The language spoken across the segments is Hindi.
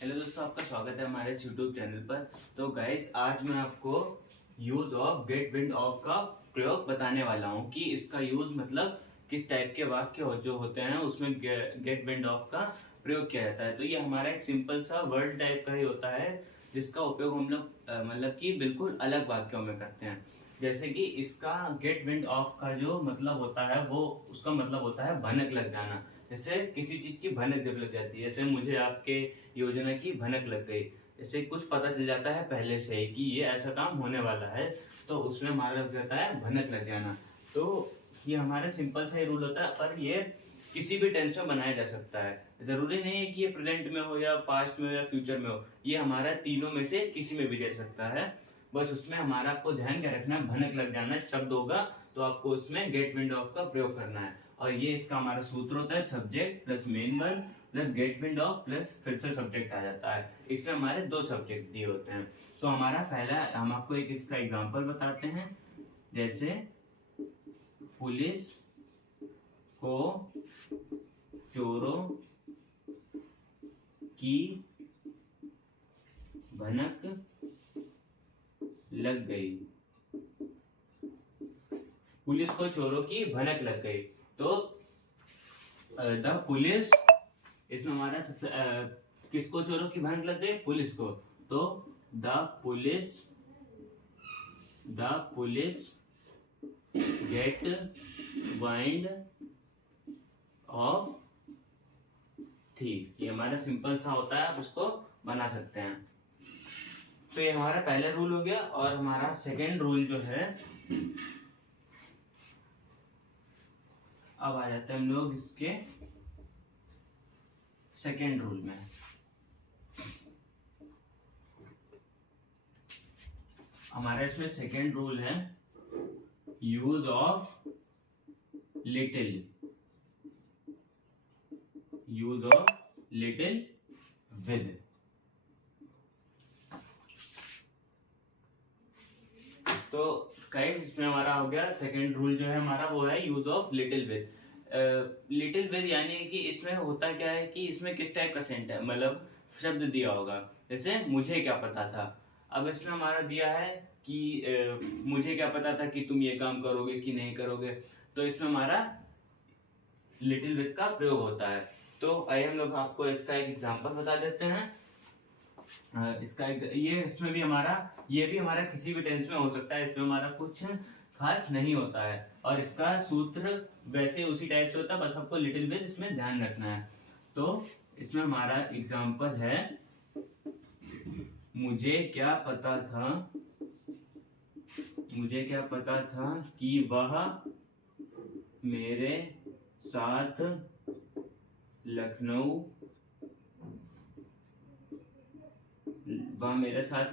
हेलो दोस्तों, आपका स्वागत है हमारे इस YouTube चैनल पर। तो गाइस, आज मैं आपको use of get wind of का प्रयोग बताने वाला हूँ कि इसका यूज मतलब किस टाइप के वाक्य जो होते हैं उसमें गेट विंड ऑफ का प्रयोग किया जाता है। तो ये हमारा एक सिंपल सा वर्ड टाइप का ही होता है जिसका उपयोग हम लोग मतलब कि बिल्कुल अलग वाक्यों में करते हैं। जैसे कि इसका गेट विंड ऑफ का जो मतलब होता है वो उसका मतलब होता है भनक लग जाना। जैसे किसी चीज की भनक जब लग जाती है, जैसे मुझे आपके योजना की भनक लग गई, जैसे कुछ पता चल जाता है पहले से ही कि ये ऐसा काम होने वाला है, तो उसमें हमारा लग जाता है भनक लग जाना। तो ये हमारा सिंपल सा ही रूल होता है और ये किसी भी टेंस में बनाया जा सकता है। जरूरी नहीं है कि ये प्रेजेंट में हो या पास्ट में हो या फ्यूचर में हो, ये हमारा तीनों में से किसी में भी दे सकता है। बस उसमें हमारा आपको ध्यान क्या रखना है, भनक लग जाना शब्द होगा तो आपको उसमें गेट विंड ऑफ का प्रयोग करना है। और ये इसका हमारा सूत्र होता है subject plus main verb plus get wind of plus फिर से सब्जेक्ट आ जाता है। इसमें हमारे दो सब्जेक्ट दिए होते हैं। तो हमारा पहला, हम आपको एक इसका एग्जांपल बताते हैं। जैसे पुलिस को चोरों की भनक लग गई। पुलिस को चोरों की भनक लग गई। तो द पुलिस, इसमें हमारा सबसे किसको चोरों की भनक लग गई? पुलिस को। तो the police get wind of thief. ये हमारा सिंपल सा होता है, आप उसको बना सकते हैं। तो ये हमारा पहला रूल हो गया। और हमारा सेकेंड रूल जो है, अब आ जाते हैं हम लोग इसके सेकेंड रूल में। हमारा इसमें सेकेंड रूल है यूज ऑफ लिटिल विद। तो गाइस, इसमें हमारा हो गया सेकेंड रूल जो है हमारा, वो है यूज ऑफ लिटिल विद। यानी कि इसमें होता क्या है कि इसमें किस टाइप का सेंट है, मतलब शब्द दिया होगा। जैसे मुझे क्या पता था, अब इसमें हमारा दिया है कि मुझे क्या पता था कि तुम ये काम करोगे कि नहीं करोगे। तो इसमें हमारा लिटिल विद का प्रयोग होता है। तो आइए हम लोग आपको इसका एक एग्जांपल बता देते हैं। ये इसमें भी हमारा, ये भी हमारा किसी भी टेंस में हो सकता है, इसमें हमारा कुछ खास नहीं होता है। और इसका सूत्र वैसे उसी टाइप से होता है, बस आपको लिटिल विद इसमें ध्यान रखना है। तो इसमें हमारा एग्जांपल है, मुझे क्या पता था कि वह मेरे साथ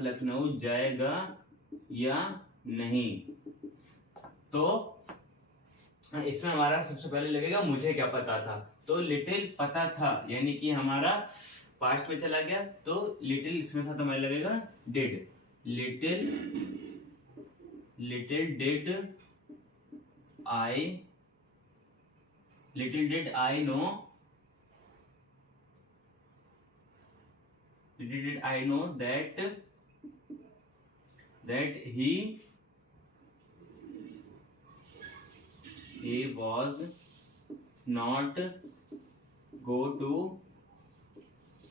लखनऊ जाएगा या नहीं। तो इसमें हमारा सबसे पहले लगेगा मुझे क्या पता था। तो लिटिल पता था यानी कि हमारा पास्ट में चला गया, तो लिटिल इसमें था तो हमें लगेगा did. Little did I no that he was not go to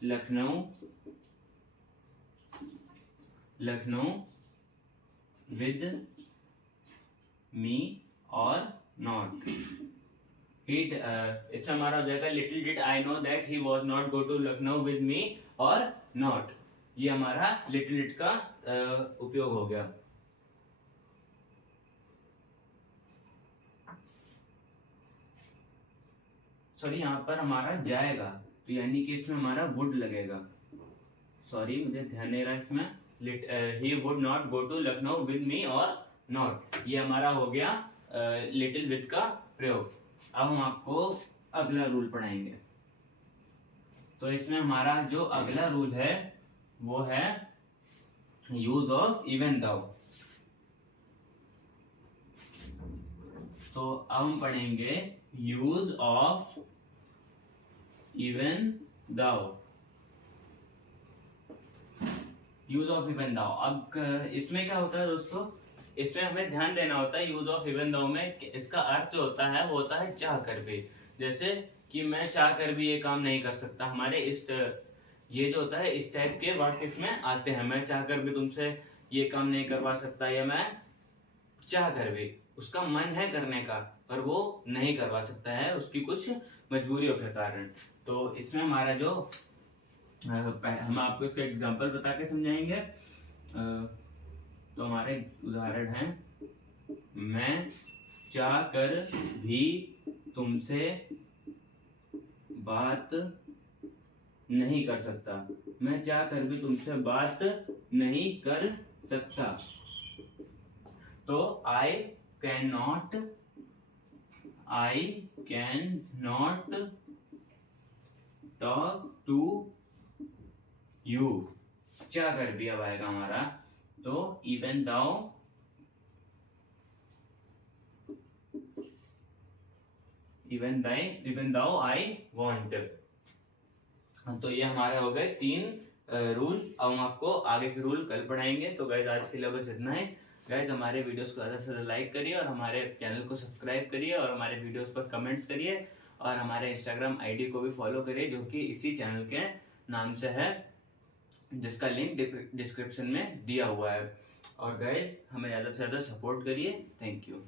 Lucknow with me or not. इसमें हमारा हो जाएगा little did I know that he was not go to Lucknow with me or not. ये हमारा लिटिल डिड का उपयोग हो गया। सॉरी, यहाँ पर हमारा जाएगा, तो यानी कि इसमें हमारा वुड लगेगा। सॉरी, मुझे ध्यान नहीं रहा इसमें। He would not go to Lucknow with me or not, ये हमारा हो गया लिटिल विद का प्रयोग। अब हम आपको अगला रूल पढ़ाएंगे। तो इसमें हमारा जो अगला रूल है वो है यूज ऑफ इवन दाउ। तो अब हम पढ़ेंगे use of even though. Use of even though. अब इसमें क्या होता है दोस्तों, इसमें हमें ध्यान देना होता है यूज ऑफ इवन दाउ में, इसका अर्थ जो होता है वो होता है चाह कर भी। जैसे कि मैं चाह कर भी ये काम नहीं कर सकता, हमारे इस ये जो होता है इस टाइप के वाक्य इसमें आते हैं। मैं चाह कर भी तुमसे ये काम नहीं करवा सकता, या मैं चाह कर भी, उसका मन है करने का पर वो नहीं करवा सकता है उसकी कुछ मजबूरियों के कारण। तो इसमें हमारा जो हम आपको इसका एग्जांपल बता के समझाएंगे। तो हमारे उदाहरण है, मैं चाह कर भी तुमसे बात नहीं कर सकता, मैं चाह कर भी तुमसे बात नहीं कर सकता। तो I can not talk to you, चाह कर भी अब आएगा हमारा। तो इवन दाउ आई वॉन्ट। तो ये हमारे हो गए 3 रूल। अब हम आपको आगे के रूल कल पढ़ाएंगे। तो गाइज आज के लिए बस इतना ही। गाइज हमारे वीडियोस को ज़्यादा से ज़्यादा लाइक करिए और हमारे चैनल को सब्सक्राइब करिए और हमारे वीडियोस पर कमेंट्स करिए और हमारे इंस्टाग्राम आईडी को भी फॉलो करिए जो कि इसी चैनल के नाम से है, जिसका लिंक डिस्क्रिप्शन में दिया हुआ है। और गाइज हमें ज़्यादा से ज़्यादा सपोर्ट करिए। Thank you.